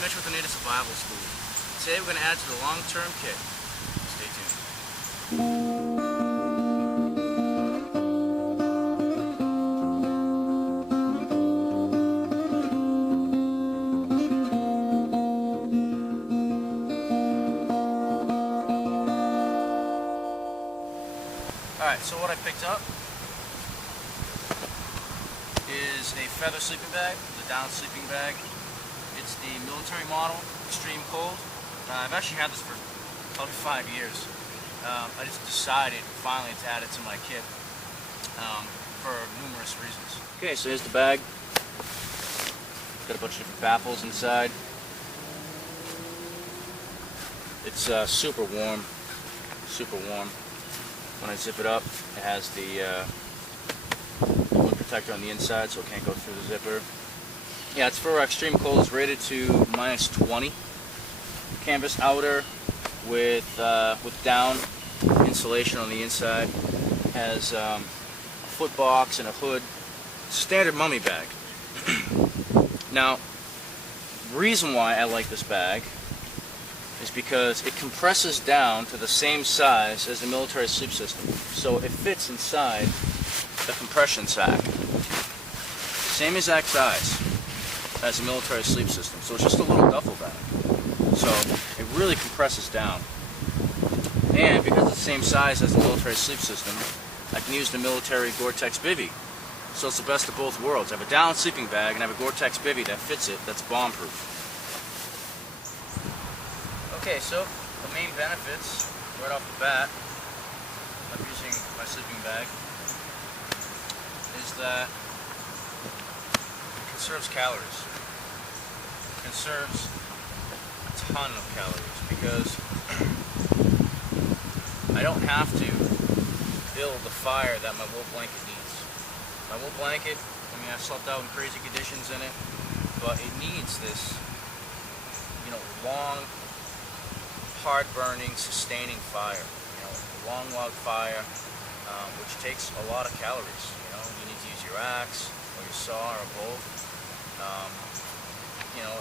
Mitch with the Native Survival School. Today we're going to add to the long-term kit. Stay tuned. Alright, so what I picked up is a feather sleeping bag, the down sleeping bag. It's the military model, extreme cold. I've actually had this for probably 5 years. I just decided finally to add it to my kit for numerous reasons. Okay, so here's the bag. Got a bunch of different baffles inside. It's super warm, super warm. When I zip it up, it has the wind protector on the inside, so it can't go through the zipper. Yeah, it's for extreme cold. It's rated to -20. Canvas outer with down insulation on the inside. Has a foot box and a hood. Standard mummy bag. Now, the reason why I like this bag is because it compresses down to the same size as the military sleep system. So it fits inside the compression sack. Same exact size as the military sleep system. So it's just a little duffel bag. So it really compresses down. And because it's the same size as the military sleep system, I can use the military Gore-Tex bivvy. So it's the best of both worlds. I have a down sleeping bag and I have a Gore-Tex bivvy that fits it, that's bomb-proof. Okay, so the main benefits, right off the bat, of using my sleeping bag, is that it conserves calories. It conserves a ton of calories because I don't have to build the fire that my wool blanket needs. My wool blanket, I mean, I've slept out in crazy conditions in it, but it needs this, long, hard-burning, sustaining fire. A long log fire, which takes a lot of calories. You need to use your axe or your saw or both.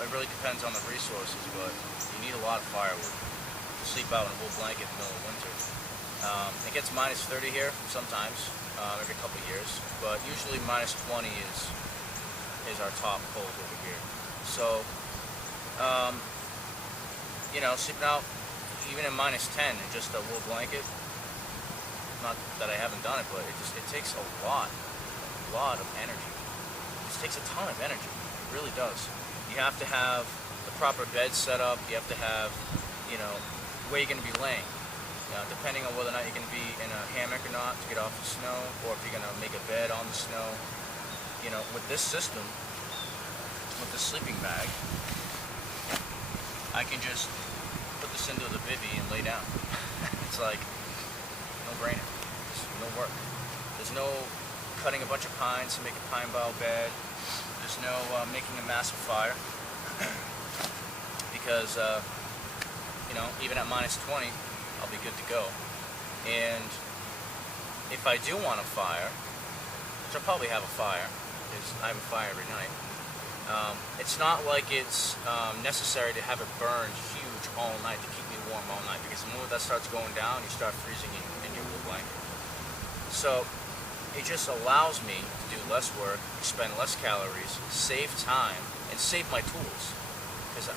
It really depends on the resources, but you need a lot of firewood to sleep out in a wool blanket in the middle of winter. It gets -30 here sometimes, every couple of years, but usually -20 is our top cold over here. So, sleeping out even in -10 in just a wool blanket, not that I haven't done it, but it takes a lot of energy. It takes a ton of energy. It really does. You have to have the proper bed set up. You have to have, where you're going to be laying. Depending on whether or not you're going to be in a hammock or not to get off the snow, or if you're going to make a bed on the snow. With this system, with the sleeping bag, I can just put this into the bivvy and lay down. It's like no-brainer. There's no work. There's no cutting a bunch of pines to make a pine bough bed. There's no making a massive fire because even at -20, I'll be good to go. And if I do want a fire, which I'll probably have a fire, because I have a fire every night. It's not like it's necessary to have it burned huge all night to keep me warm all night, because the moment that starts going down, you start freezing in your wool blanket. So it just allows me to do less work, expend less calories, save time, and save my tools, because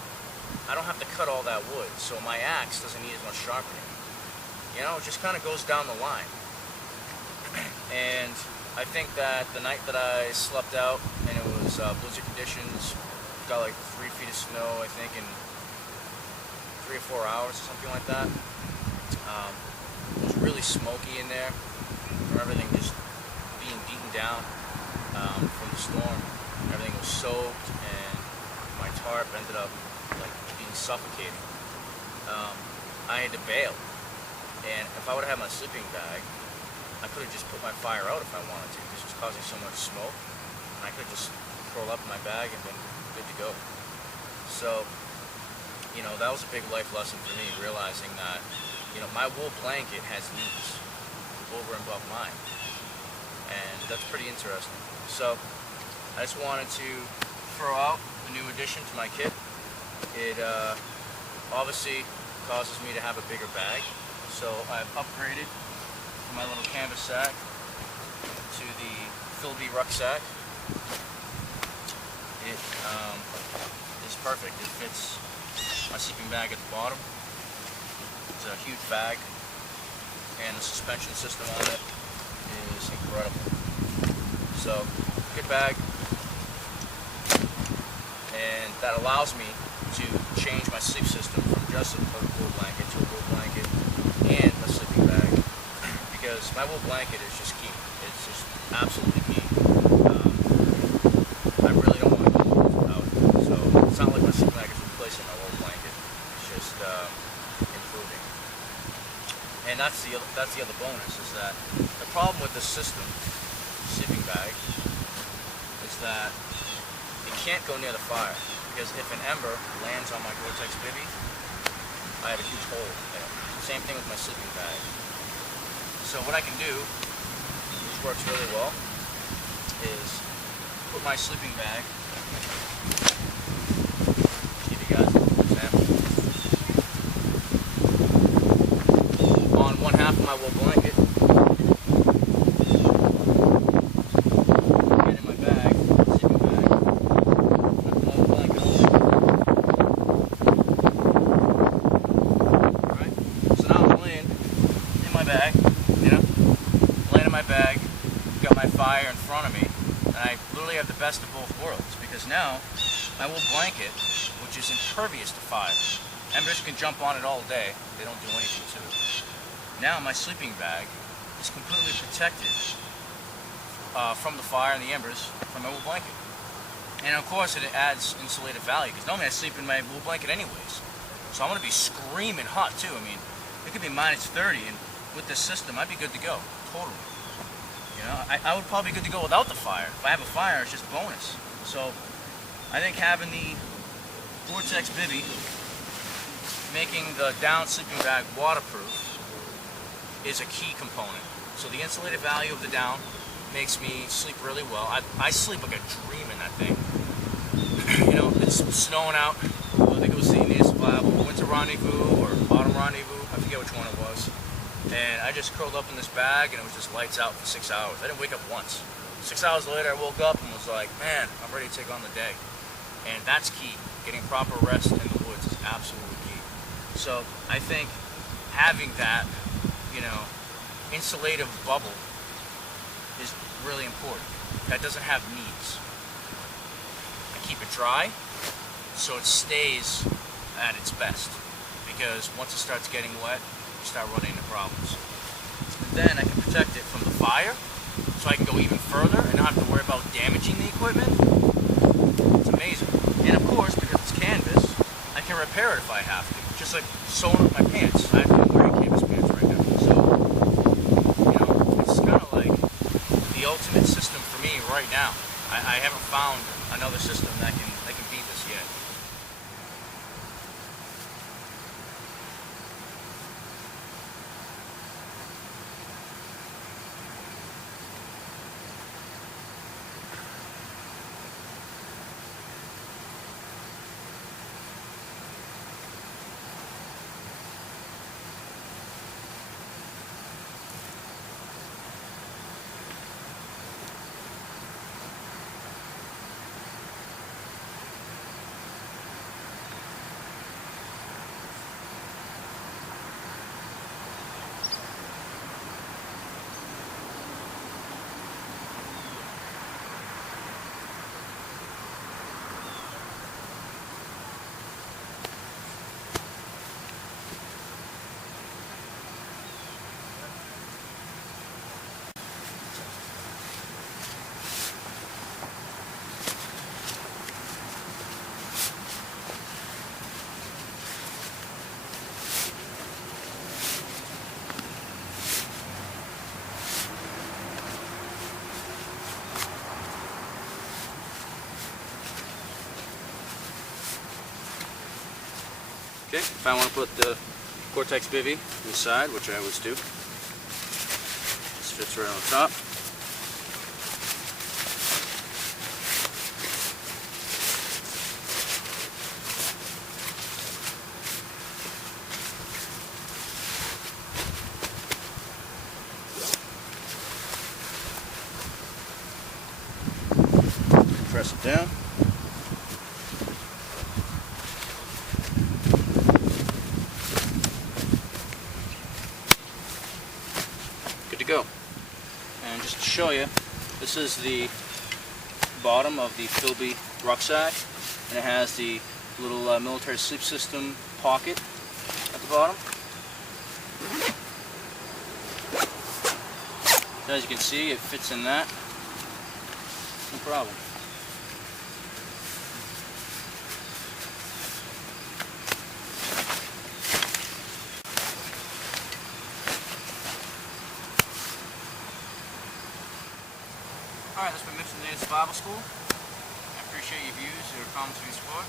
I don't have to cut all that wood, so my axe doesn't need as much sharpening. It just kind of goes down the line. And I think that the night that I slept out and it was blizzard conditions, got like 3 feet of snow, I think, in 3 or 4 hours or something like that. It was really smoky in there from everything just being beaten down from the storm. Everything was soaked and my tarp ended up like being suffocating. I had to bail. And if I would have had my sleeping bag, I could have just put my fire out if I wanted to. This was causing so much smoke, and I could have just curl up in my bag and been good to go. So, that was a big life lesson for me, realizing that, my wool blanket has needs over and above mine. And that's pretty interesting. So, I just wanted to throw out a new addition to my kit. It obviously causes me to have a bigger bag, so I've upgraded from my little canvas sack to the Philby rucksack. It is perfect. It fits my sleeping bag at the bottom. It's a huge bag, and the suspension system on it is incredible. So, good bag, and that allows me to change my sleep system from just a wool blanket to a wool blanket and a sleeping bag, because my wool blanket is just key. It's just absolutely key. I really don't want to go without it. So it's not like my sleeping bag is replacing my wool blanket. It's just improving. And that's the other bonus, is that the problem with this system, sleeping bag, is that it can't go near the fire, because if an ember lands on my Gore-Tex bivvy, I have a huge hole in it. Same thing with my sleeping bag. So what I can do, which works really well, is put my sleeping bag, give you guys an example, on one half of my wool blanket, get in my bag, sleeping bag, put the wool blanket on. Alright, so now I'm laying in my bag, laying in my bag, got my fire in front of me, and I literally have the best of both worlds, because now my wool blanket, which is impervious to fire, embers can jump on it all day, they don't do anything to it. Now my sleeping bag is completely protected from the fire and the embers from my wool blanket. And of course it adds insulative value, because normally I sleep in my wool blanket anyways. So I'm going to be screaming hot too. I mean, it could be minus 30, and with this system I'd be good to go, totally. I would probably be good to go without the fire. If I have a fire, it's just bonus. So I think having the Gore-Tex bivvy, making the down sleeping bag waterproof, is a key component. So the insulative value of the down makes me sleep really well. I sleep like a dream in that thing. It's snowing out. I think it was the nativesurvival winter rendezvous or autumn rendezvous. I forget which one it was. And I just curled up in this bag, and it was just lights out for 6 hours. I didn't wake up once. 6 hours later, I woke up and was like, man, I'm ready to take on the day. And that's key. Getting proper rest in the woods is absolutely key. So I think having that, insulative bubble is really important. That doesn't have needs. I keep it dry so it stays at its best, because once it starts getting wet, you start running into problems. And then I can protect it from the fire, so I can go even further and not have to worry about damaging the equipment. It's amazing. And of course, because it's canvas, I can repair it if I have to. Just like sewing up my pants. I'm wearing canvas pants right now. So, it's kind of like the ultimate system for me right now. I haven't found another system that can beat this yet. Okay, if I want to put the Gore-Tex bivvy inside, which I always do, this fits right on the top. show you. This is the bottom of the Philby rucksack, and it has the little military sleep system pocket at the bottom. So as you can see, it fits in that. No problem. Alright, that's been Mitch from Native Survival School. I appreciate your views, your comments, and your support.